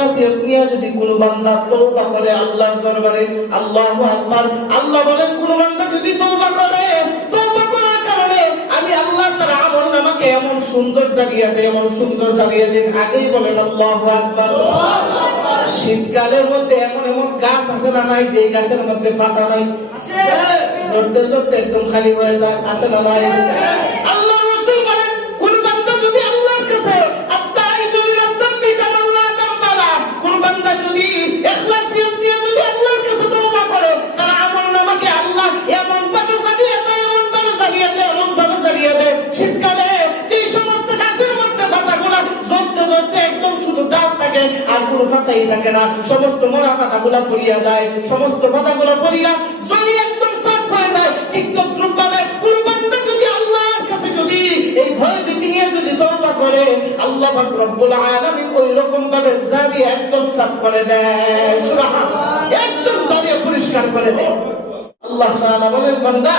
ইখলাসিয়ত নিয়ে যদি কোনো বান্দা তওবা করে আল্লাহর দরবারে, আল্লাহু আকবার, আল্লাহ বলেন কোন বান্দা যদি তওবা করে, তওবা করার কারণে আমি আল্লাহ তার আমলনামাকে এমন সুন্দর জাগিয়ে দেই, এমন সুন্দর জাগিয়ে দেই। আগেই বলেন আল্লাহু আকবার। শীতকালের মধ্যে এমন এমন গাছ আছে না নাই যে গাছের মধ্যে পাতা নাই? আছে। ধরতে ধরতে একদম খালি হয়ে যায়, আছে না নাই? আল্লাহ রাসূল বলেন কোন বান্দা যদি আল্লাহর কাছে আত্তাইবু মিনাত তামবি কামাল্লাহ তামবালা, কোন বান্দা যদি ইখলাসিয়ত নিয়ে যদি আল্লাহর কাছে তওবা করে, তার আমলনামাকে আল্লাহ এমন ভাবে জাগিয়ে দেয়, এমন ভাবে জাগিয়ে দেয়, এমন ভাবে জাগিয়ে দেয়। শীতকালে এই সমস্ত গাছের মধ্যে পাতাগুলা ঝরতে ঝরতে একদম শুধু ডাল থাকে আর কোনো পাতাই থাকে না, সমস্ত মোরা পাতাগুলা পড়িয়া যায়, সমস্ত পাতাগুলা পড়িয়া জমি একদম সাফ হয়ে যায়। ঠিক তদ্রূপভাবে কোন বান্দা যদি আল্লাহর কাছে যদি এই ভয় ভীতি নিয়ে যদি তওবা করে, আল্লাহ পাক রব্বুল আলামিন ওই রকম ভাবে জারি একদম সাফ করে দেয়, সুবহানাল্লাহ, একদম জারি পরিষ্কার করে দেয়। আল্লাহ তাআলা বলেন বান্দা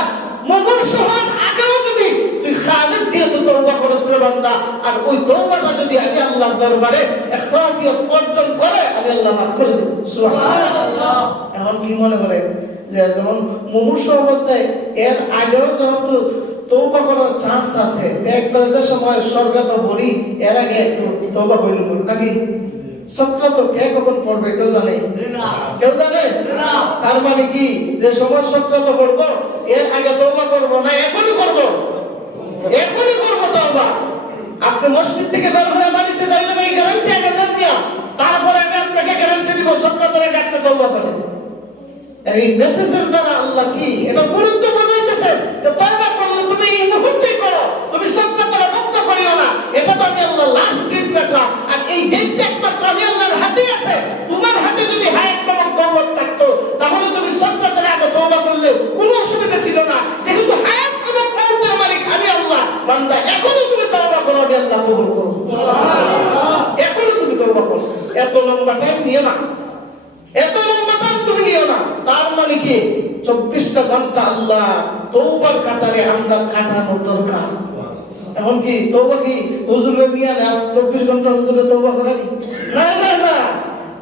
মুমূর্ষু হওয়ার আগেও যদি তুই খালিস দিয়ে তো তওবা করিস রে বান্দা, আর ওই তওবাটা যদি আমি আল্লাহর দরবারে ইখলাসিয়ত অর্জন করে আমি আল্লাহ মাফ করে দেব, সুবহানাল্লাহ। এখন কি মনে করে যে যেমন মুমূর্ষু অবস্থায় এর আগেও যেহেতু তওবা করার চান্স আছে, একবার যে সময় স্বর্গে তো বলি এর আগে একটু তওবা করলে নাকি সবটা তো কে কখন পড়বে কেউ জানে না, কেউ জানে না। তার মানে কি যে সময় সবটা তো পড়বো এর আগে তওবা করব না, এখনই করব, এখনই করব তওবা। আপনি মসজিদ থেকে বের হয়ে বাড়িতে যাইবেন এই গ্যারান্টি আগে দেন মিয়া, তারপরে আমি আপনাকে গ্যারান্টি দিব সবটা ধরে আপনি তওবা করেন। এই মেসেজের দ্বারা আল্লাহ কি এটা গুরুত্ব বোঝাইতেছেন যে তওবা করলে তুমি এই মুহূর্তেই করো, তুমি সবটা ধরে মুক্ত করিও না। এটা তো আমি আল্লাহ লাস্ট ডেট রাখলাম, আর এই ডেটটা একমাত্র আমি আল্লাহর হাতেই আছে। তোমার হাতে যদি হায়াত এবং দৌলত থাকতো তাহলে তুমি সবটা ধরে আগে তওবা করলে কোনো অসুবিধা ছিল না। যেহেতু হায়াত এবং মওতের মালিক আমি আল্লাহ, বান্দা এখনই তুমি তওবা করো, আমি আল্লাহ কবুল করব, সুবহানাল্লাহ। এখনই তুমি তওবা করো, এত লম্বা টাইম নিও না, এত লম্বা টাইম তুমি নিও না। তার মানে কি 24টা ঘন্টা আল্লাহ তওবার কাতারে আমরা কাটানোর দরকার। এখন কি তওবা কি হুজুরের মিয়া না 24 ঘন্টা হুজুরে তওবা করেন? না না না,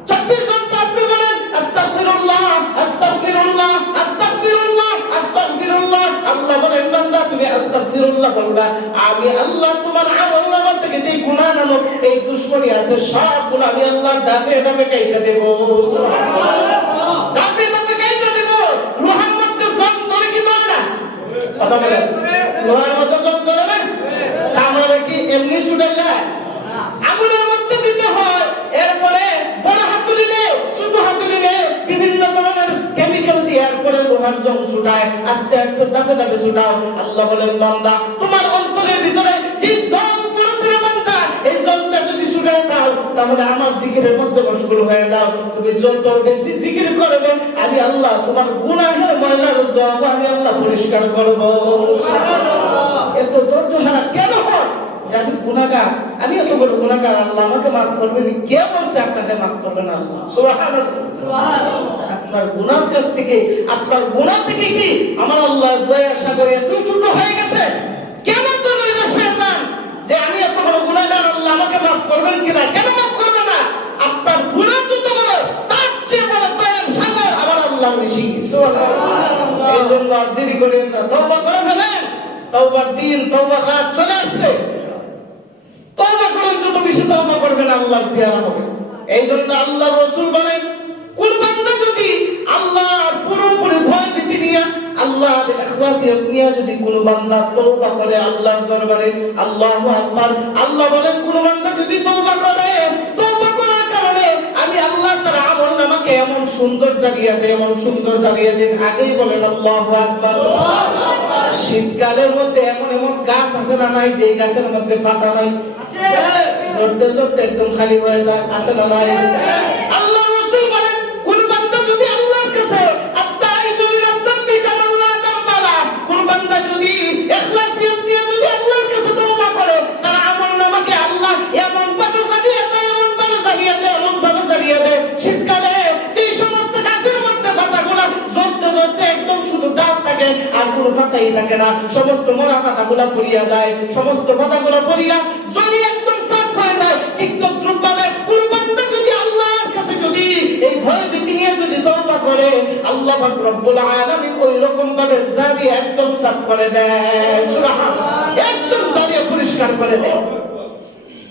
24 ঘন্টা আপনি বলেন আস্তাগফিরুল্লাহ আস্তাগফিরুল্লাহ আস্তাগফিরুল্লাহ আস্তাগফিরুল্লাহ। আল্লাহ বলেন বান্দা তুমি আস্তাগফিরুল্লাহ বলবা, আমি আল্লাহ তোমার আমলনামা থেকে যে গুনাহ নামক এই দুশমনী আছে সবগুলো আমি আল্লাহ ধাপে ধাপে কাইটা দেব, সুবহানাল্লাহ, ধাপে ধাপে কাইটা দেব। রুহের মধ্যে জং ধরে কি ধরে না? কথা বলেন, রুহের মধ্যে জং ধরে না? কামড়ে কি এমনি ছুটে যায়? আগুনের মধ্যে দিতে হয়, এরপরে বড় হাতুড়ি নে ছোট হাতুড়ি নে বিভিন্ন ধরনের কেমিক্যাল দিয়ে এরপরে লোহার জং ছুটায়, আস্তে আস্তে ধাপে ধাপে ছুটাও। আল্লাহ বলেন বান্দা তোমার অন্তরের ভিতরে যে দম পড়েছে রে বান্দা, এই জংটা যদি ছুটায় দাও তাহলে আমার জিকিরের মধ্যে মশগুল হয়ে যাও। তুমি যত বেশি জিকির করবে আমি আল্লাহ তোমার গুনাহের ময়লার জগ আমি আল্লাহ পরিষ্কার করব, সুবহানাল্লাহ। এত ধৈর্য হারা কেন হয় যে আমি গুনাহগার, আমি এত বড় গুনাহগার, আল্লাহ আমাকে মাফ করবেন? কে বলছে আপনাকে মাফ করবেন আল্লাহ? সুবহানাল্লাহ, সুবহানাল্লাহ। আপনার গুনার কাছ থেকে, আপনার গুনাহ থেকে কি আমার আল্লাহর দয়া আশা করে এত ছোট হয়ে গেছে? কেন তো নৈরাশ হয়ে যান যে আমি এত বড় গুনাহগার, আল্লাহ আমাকে মাফ করবেন কিনা? কেন মাফ করবে না? আপনার গুনাহ যত বড় তার চেয়ে বড় দয়ার সাগর আমার আল্লাহ বেশি, সুবহানাল্লাহ। এই জন্য আর দেরি করেন না, তওবা করে ফেলেন। তওবার দিন, তওবার রাত চলে আসছে। তওবা করেন, যত বেশি তওবা করবেন আল্লাহর পেয়ারা হবে। এই জন্য আল্লাহ রাসূল বলেন কোন বান্দা যদি আল্লাহর পুরোপুরি ভয় ভীতি নিয়ে আল্লাহর ইখলাসিয়ত নিয়ে যদি কোন বান্দা তওবা করে আল্লাহর দরবারে, আল্লাহু আকবার, আল্লাহ বলেন কোন বান্দা যদি তওবা করে, তওবা করার কারণে আমি আল্লাহ তার আমলনামাকে এমন সুন্দর জাগিয়ে দেই, এমন সুন্দর জাগিয়ে দেই। আগেই বলেন আল্লাহু আকবার। শীতকালের মধ্যে এমন এমন গাছ আছে না নাই যে গাছের মধ্যে পাতা নাই? আছে। ধরতে ধরতে একদম খালি হয়ে যায়, আছে না নাই? আল্লাহ রাসূল বলেন কোন বান্দা যদি আল্লাহর কাছে আত্তাইবু মিনাত তামবি কামাল্লাহ তামবালা, কোন বান্দা যদি ইখলাসিয়ত নিয়ে যদি আল্লাহর কাছে তওবা করে, তার আমলনামাকে আল্লাহ এমন ভাবে জাগিয়ে দেয়, এমন ভাবে জাগিয়ে দেয়, এমন ভাবে জাগিয়ে দেয়। শীতকালে এই সমস্ত গাছের মধ্যে পাতাগুলো ঝরতে ঝরতে একদম শুধু ডাল থাকে আর কোনো পাতাই থাকে না, সমস্ত মোরা পাতাগুলো পড়িয়া যায়, সমস্ত পাতাগুলো পড়িয়া জমি একদম সাফ হয়ে যায়। ঠিক তদ্রূপভাবে কোন বান্দা যদি আল্লাহ ভয় ভীতি নিয়ে যদি তওবা করে আল্লাহ পাক রব্বুল আলামিন ওই রকম ভাবে জারি একদম সাফ করে দেয় সুবহানাল্লাহ একদম জারি পরিষ্কার করে দেয়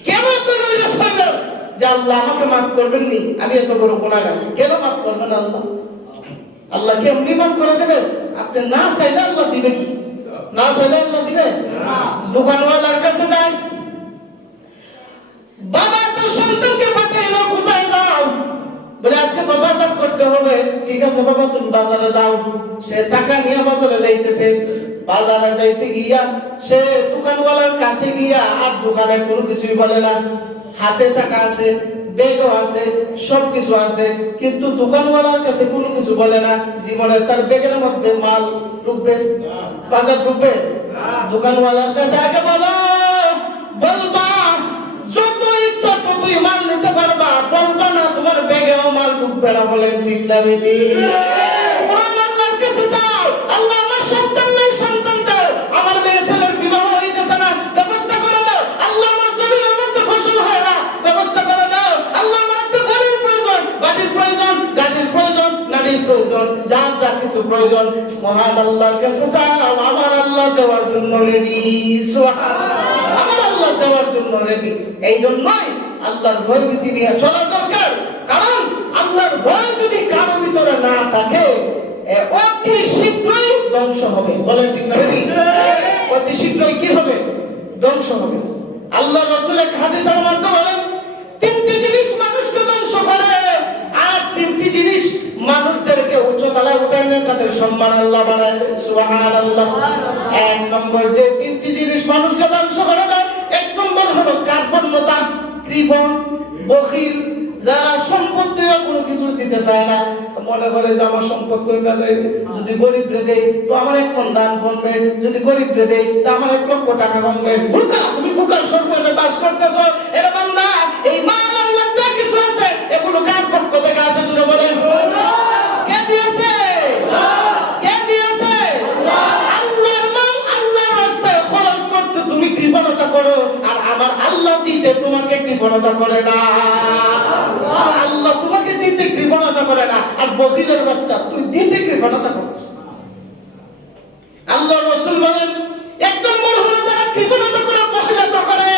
কেমন তো নইলে হবে যে আল্লাহ আমাকে maaf করবেন নি আমি এত বড় গুনাহগার কেন maaf করবেন আল্লাহ আল্লাহ কি এমনি maaf করে দেবে আপনি না চাইলে আল্লাহ দিবে কি না চাইলে আল্লাহ দিবে না দোকানওয়ালার কাছে যান বাবা তো সন্তানকে পাঠাইলো কোথায় যাও বলে আজকে তো বাজার করতে হবে ঠিক আছে বাবা তুমি বাজারে যাও সে টাকা নিয়ে বাজারে যাইতেছে বাজারে যাইতে গিয়া সে দোকানওয়ালার কাছে গিয়া আর দোকানে কোনো কিছুই বলে না হাতে টাকা আছে ব্যাগও আছে সবকিছু আছে কিন্তু দোকানওয়ালার কাছে কোনো কিছু বলে না জীবনে তার ব্যাগের মধ্যে মাল ঢুকবে বাজার ঢুকবে দোকানওয়ালার কাছে আগে বলো বলবা যত ইচ্ছা ততই মাল নিতে পারবা বলবা না তোমার ব্যাগেও মাল ঢুকবে না বলেন ঠিক না বেটি মহান আল্লাহর কাছে যাও আল্লাহ আমার সন্তান নাই সন্তান দাও আমার মেয়ে ছেলের বিবাহ হইতেছে না ব্যবস্থা করে দাও আল্লাহ আমার জমিনের মধ্যে ফসল হয় না ব্যবস্থা করে দাও আল্লাহ আমার একটা বাড়ির প্রয়োজন বাড়ির প্রয়োজন গাড়ির প্রয়োজন নারীর প্রয়োজন যার যা কিছু প্রয়োজন মহান আল্লাহর কাছে যাও আমার আল্লাহ দেওয়ার জন্য রেডি সুবহানাল্লাহ আমার আল্লাহ দেওয়ার জন্য রেডি এই জন্যই আল্লাহর ভয় ভীতি নিয়ে চলা দরকার কারণ আল্লাহর ভয় যদি কারো ভিতরে না থাকে অতি শীঘ্রই ধ্বংস হবে বলেন ঠিক না বেটি অতি শীঘ্রই কি হবে ধ্বংস হবে আল্লাহ রাসূল এক হাদিসের মধ্যে বলেন তিনটি জিনিস মানুষকে ধ্বংস করে আর তিনটি জিনিস মানুষদেরকে উচ্চতলায় উঠায় নেয় তাদের সম্মান আল্লাহ বাড়ায় দেয় সুবহানাল্লাহ এক নম্বর যে তিনটি জিনিস মানুষকে ধ্বংস করে দেয় এক নম্বর হলো কার্পণ্যতা কৃপণ বখিল যারা সম্পত্তিও কোনো কিছু দিতে চায় না মনে করে যে আমার সম্পদ কই যাবে যদি গরিব রে দেই তো আমার এক কোন দান করবে যদি গরিব রে দেই তো আমার 1 লক্ষ টাকা কমবে বুকা তুমি বুকার সরকারে বাস করতেছো এর বান্দা এই মাল আর লজ্জা কিছু আছে এগুলো কার পক্ষ থেকে আসে জুড়ে বলেন কে দিয়েছে কে দিয়েছে আল্লাহর মাল আল্লাহর রাস্তায় খরচ করতে তুমি কৃপণতা করো আর আমার আল্লাহ দিতে তোমাকে কৃপণতা করে না আল্লাহ তোমাকে দিতে কৃপণতা করে না আর বখিলের বাচ্চা তুই দিতে কৃপণতা করছিস আল্লাহ রাসূল বলেন এক নম্বর হলো যারা কৃপণতা করে বখিলতা করে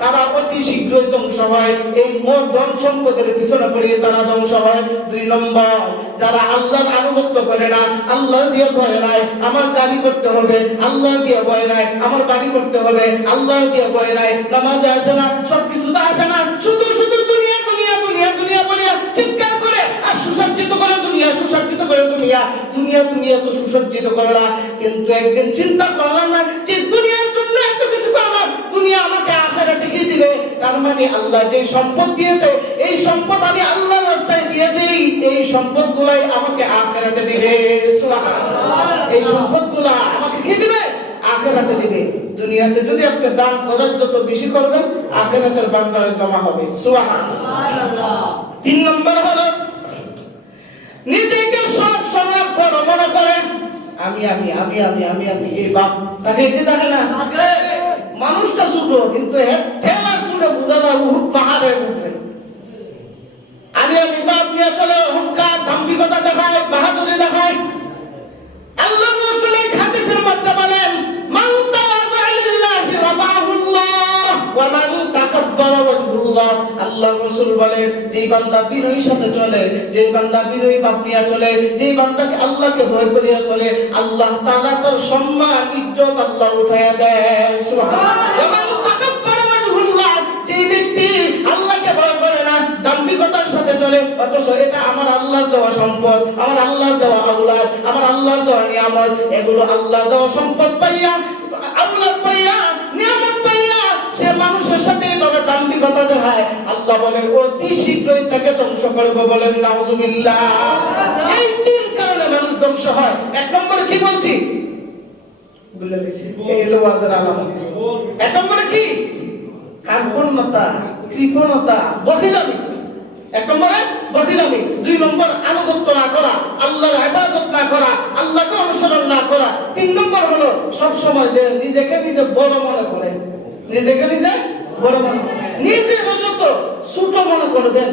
তারা অতি শীঘ্রই ধ্বংস হয় এই মোট ধন সম্পদের পিছনে পড়ে তারা ধ্বংস হয় দুই নম্বর যারা আল্লাহর আনুগত্য করে না আল্লাহ দিয়ে ভয় নাই আমার গাড়ি করতে হবে আল্লাহ দিয়ে ভয় নাই আমার বাড়ি করতে হবে আল্লাহ দিয়ে ভয় নাই নামাজে আসে না সবকিছু তো আসে না শুধু শুধু দুনিয়া দুনিয়া দুনিয়া দুনিয়া বলে চিৎকার করে আর সুসজ্জিত করে দুনিয়া সুসজ্জিত করে দুনিয়া দুনিয়া দুনিয়া তো সুসজ্জিত করলা কিন্তু একদিন চিন্তা করলাম না যে দুনিয়ার জন্য এত কিছু করলাম দুনিয়া আমাকে আখিরাতে কি দিবে তার মানে আল্লাহ যে সম্পদ দিয়েছে এই সম্পদ আমি আল্লাহর রাস্তায় দিয়ে দেই এই সম্পদগুলাই আমাকে আখিরাতে দিবে সুবহানাল্লাহ এই সম্পদগুলা আমাকে কি দিবে আখিরাতে দিবে দুনিয়াতে যদি আপনি দান খরচ যত বেশি করবেন আখিরাতের ভান্ডারে জমা হবে সুবহানাল্লাহ তিন নম্বর হলো নিজেকে সব সময় বড় মনে করে আমি আমি আমি আমি আমি আমি এই বাপ তাকে কি থাকে না মানুষটা ছোট কিন্তু ঠেলা শুনে বোঝা যায় বহুত পাহাড়ের উপরে আমি আমি বাপ নিয়ে চলে অহংকার দাম্ভিকতা দেখায় বাহাদুরি দেখায় আল্লাহ রাসূল এক হাদিসের মধ্যে বলেন মান তাওয়াযা লিল্লাহি রাফাহুল্লাহ ওয়া মান তাকাব্বারা ওয়াজহুল্লাহ আল্লাহ রাসূল বলেন যে বান্দা বিনয়ীর সাথে চলে যে বান্দা বিনয়ী বাপ নিয়ে চলে যে বান্দাকে আল্লাহকে ভয় করিয়া চলে আল্লাহ তাআলা তার সম্মান ইজ্জত আল্লাহ উঠায়া দেয় সুবহানাল্লাহ ওয়া মান তাকাব্বারা ওয়াজহুল্লাহ যে ব্যক্তি আল্লাহকে ভয় করে না দাম্ভিকতার সাথে চলে অথচ এটা আমার আল্লাহর দেওয়া সম্পদ আমার আল্লাহর দেওয়া আওলাদ আমার আল্লাহর দেওয়া নিয়ামত এগুলো আল্লাহর দেওয়া সম্পদ পাইয়া আওলাদ পাইয়া নিয়ামত পাইয়া সে মানুষের সাথে এইভাবে দাম্ভিকতা দেখায় আল্লাহ বলেন অতি শীঘ্রই তাকে ধ্বংস করবে বলেন নাউযুবিল্লাহ এই তিন কারণে মানুষ ধ্বংস হয় এক নম্বরে কি বলছি বলে দিছি এই হলো ওয়াজের আলামত এক নম্বরে কি কার্পণ্যতা কৃপণতা বখিলামি এক নম্বরে বখিলামি দুই নম্বর আনুগত্য না করা আল্লাহর ইবাদত না করা আল্লাহকে অনুসরণ না করা তিন নম্বর হলো সব সময় যে নিজেকে নিজে বড় মনে করে নিজেকে নিজে বড় মনে নিজে যত ছোট মনে করবেন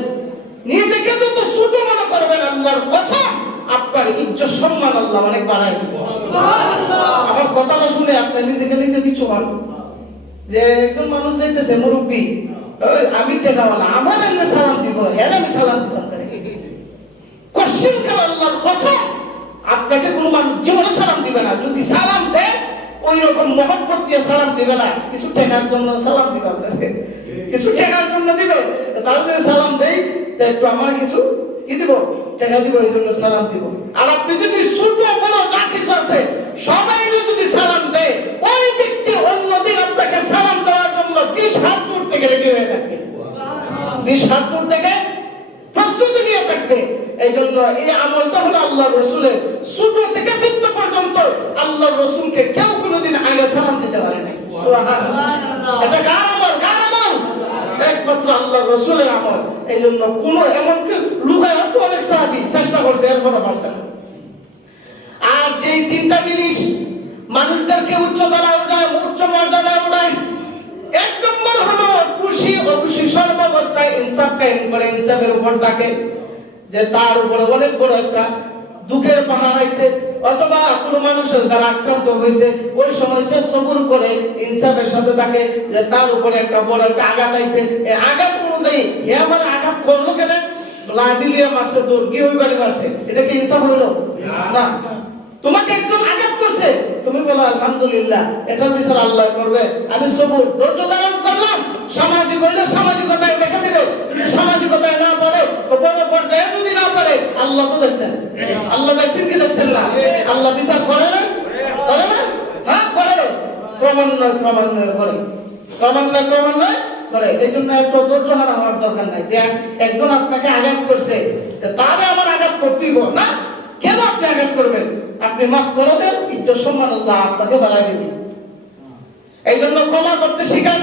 নিজেকে যত ছোট মনে করবেন আল্লাহর কসম আপনার ইজ্জত সম্মান আল্লাহ অনেক বাড়ায় দিবে। সুবহানাল্লাহ। আমার কথাটা শুনে আপনি নিজেকে নিজে কিছু হন যে একজন মানুষ যাইতেছে মুরব্বী, আমি টেকাওয়ালা, আমার এমনি সালাম দিব, এর আমি সালাম দিতাম করে কোশ্চেন কাল আল্লাহর কসম আপনাকে কোনো মানুষ জীবনে সালাম দিবে না। যদি সালাম দেয় ওই রকম মহব্বত দিয়ে সালাম দিবে না, কিছু টেকার জন্য সালাম দিবে, আপনাকে কিছু টেকার জন্য দিবে। তাহলে যদি সালাম দেই একটু আমার কিছু কি দিব, টেকা দিব, এই জন্য সালাম দিব। আর আপনি যদি ছোট বড় যা কিছু আছে সবাই যদি সালাম দেয়, ওই ব্যক্তি অন্যদিন আপনাকে সালাম দেওয়ার জন্য 20 হাত দূর থেকে রেডি হয়ে থাকবে, 20 হাত দূর থেকে প্রস্তুতি নিয়ে থাকবে। এই জন্য এই আমলটা হলো আল্লাহর রাসূলের, ছোট থেকে বৃদ্ধ পর্যন্ত আল্লাহর রাসূলকে কেউ কোনোদিন আগে সালাম দিতে পারে না। সুবহানাল্লাহ। এটা কার আমল? কার আমল? একমাত্র আল্লাহর রাসূলের আমল। এই জন্য কোন এমনকি লুকায় তো অনেক সাহাবী চেষ্টা করছে, এরপরও পারছে না। আর যে তিনটা জিনিস মানুষদেরকে উচ্চতলায় উঠায়, উচ্চ মর্যাদায় উঠায়, এক নম্বর হলো খুশি অখুশি সর্বাবস্থায় ইনসাফ কায়েম করে, ইনসাফের উপর থাকে, যে তার উপরে অনেক বড় একটা দুঃখের পাহাড় আইছে অথবা কোনো মানুষের দ্বারা আক্রান্ত হয়েছে, ওই সময় সে সবুর করে ইনসাফের সাথে থাকে, যে তার উপরে একটা বড় একটা আঘাত আইছে, এই আঘাত অনুযায়ী এবার আঘাত করলো কেন, লাঠি লিয়ে মারছে, দৌড় গিয়ে ওই বাড়ি মারছে, এটা কি ইনসাফ হইলো? না। তোমাকে একজন আঘাত করছে, তুমি বলো আলহামদুলিল্লাহ, এটার বিচার আল্লাহ করবে, আমি সবুর ধৈর্য ধারণ করলাম। সামাজিক হইলে সামাজিকতায় দেখা দিবে, কিন্তু সামাজিকতায় না পড়ে বড় পর্যায়ে যদি না পড়ে, আল্লাহ তো দেখছেন, আল্লাহ দেখছেন কি দেখছেন না? আল্লাহ বিচার করে না, করে না? হ্যাঁ করে, ক্রমান্বয়ে ক্রমান্বয়ে করে, ক্রমান্বয়ে করে। এই জন্য এত ধৈর্য হারা হওয়ার দরকার নাই যে একজন আপনাকে আঘাত করছে তাহলে আমার আঘাত করতেই না। কেন আপনি আঘাত করবেন? আপনি মাফ করে দেন, ইজ্জত সম্মান আল্লাহ আপনাকে বাড়াই দিবেন। এই জন্য ক্ষমা করতে শিখান।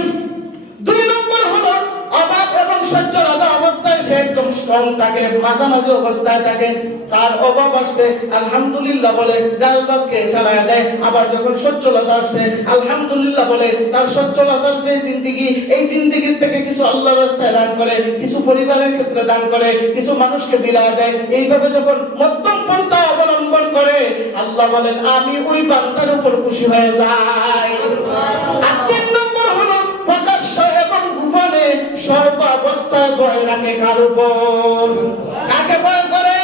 2 নম্বর হলো অভাব এবং সচ্ছলতা অবস্থায় সে একদম স্ট্রং থাকে, মাঝামাঝি অবস্থায় থাকে, তার অভাব আসছে আলহামদুলিল্লাহ বলে ডাল ভাত খেয়ে ছাড়ায় দেয়, আবার যখন সচ্ছলতা আসছে আলহামদুলিল্লাহ বলে তার সচ্ছলতার যে জিন্দেগি, এই জিন্দেগির থেকে কিছু আল্লাহর রাস্তায় দান করে, কিছু পরিবারের ক্ষেত্রে দান করে, কিছু মানুষকে বিলায় দেয়। এইভাবে যখন মধ্যম পন্থা অবলম্বন করে, আল্লাহ বলেন আমি ওই বান্দার উপর খুশি হয়ে যাই। আর 3 নম্বর হলো প্রকাশ্য এবং গোপনে সর্বাবস্থায় ভয় রাখে কার উপর? কাকে ভয় করে?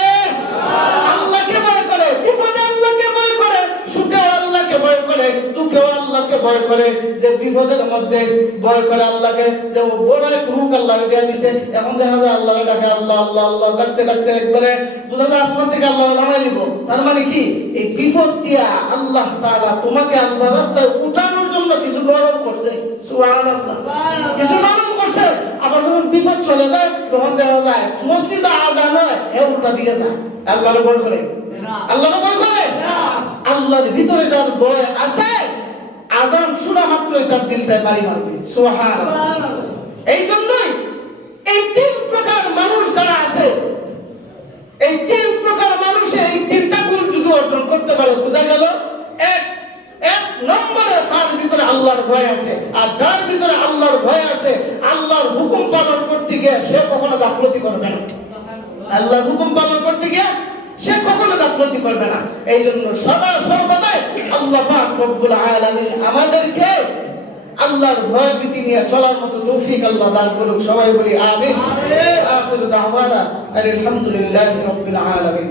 আল্লাহকে ভয় করে। বিপদে আল্লাহকে ভয় করে, সুখে আল্লাহকে ভয় করে, দুঃখে আল্লাহকে ভয় করে। যে বিপদের মধ্যে ভয় করে আল্লাহকে, যে বড় এক রূপ আল্লাহ দিয়ে দিয়েছে, এখন দেখা যায় আল্লাহকে ডাকে আল্লাহ আল্লাহ আল্লাহ, ডাকতে ডাকতে একবারে বোঝা যায় আসমান থেকে আল্লাহ নামাই নিব। তার মানে কি? এই বিপদ দিয়া আল্লাহ তাআলা তোমাকে আল্লাহর রাস্তায় উঠানোর জন্য কিছু নরম করছে। সুবহানাল্লাহ। কিছু নরম করছে। আবার যখন বিপদ চলে যায় তখন দেখা যায় মসজিদে আযান হয়, এ উল্টা দিকে যায়। আল্লাহর ভয় করে? আল্লাহর ভয় করে? আল্লাহর ভিতরে যার ভয় আছে, আযান শোনা মাত্রই তার দিলটায় বাড়ি মারবে। সুবহানাল্লাহ। এই জন্যই এই 3 প্রকার মানুষ যারা আছে, এই 3 প্রকার মানুষের এই 3টা গুণ যদি অর্জন করতে পারে, বোঝা গেল এক নম্বরে তার ভিতরে আল্লাহর ভয় আছে। আর যার ভিতরে আল্লাহর ভয় আছে, আল্লাহর হুকুম পালন করতে গিয়ে সে কখনো গাফলতি করবে না। আল্লাহর হুকুম পালন করতে গিয়ে সে কখনো গাফলতি করবে না। এই জন্য সদা সর্বদাই আল্লাহ পাক রব্বুল আলামিন আমাদেরকে আল্লাহর ভয় ভীতি নিয়ে চলার মতো তৌফিক আল্লাহ দান করুন। সবাই বলি আমিন। আখিরু দাওয়ানা আলহামদুলিল্লাহি রাব্বিল আলামিন।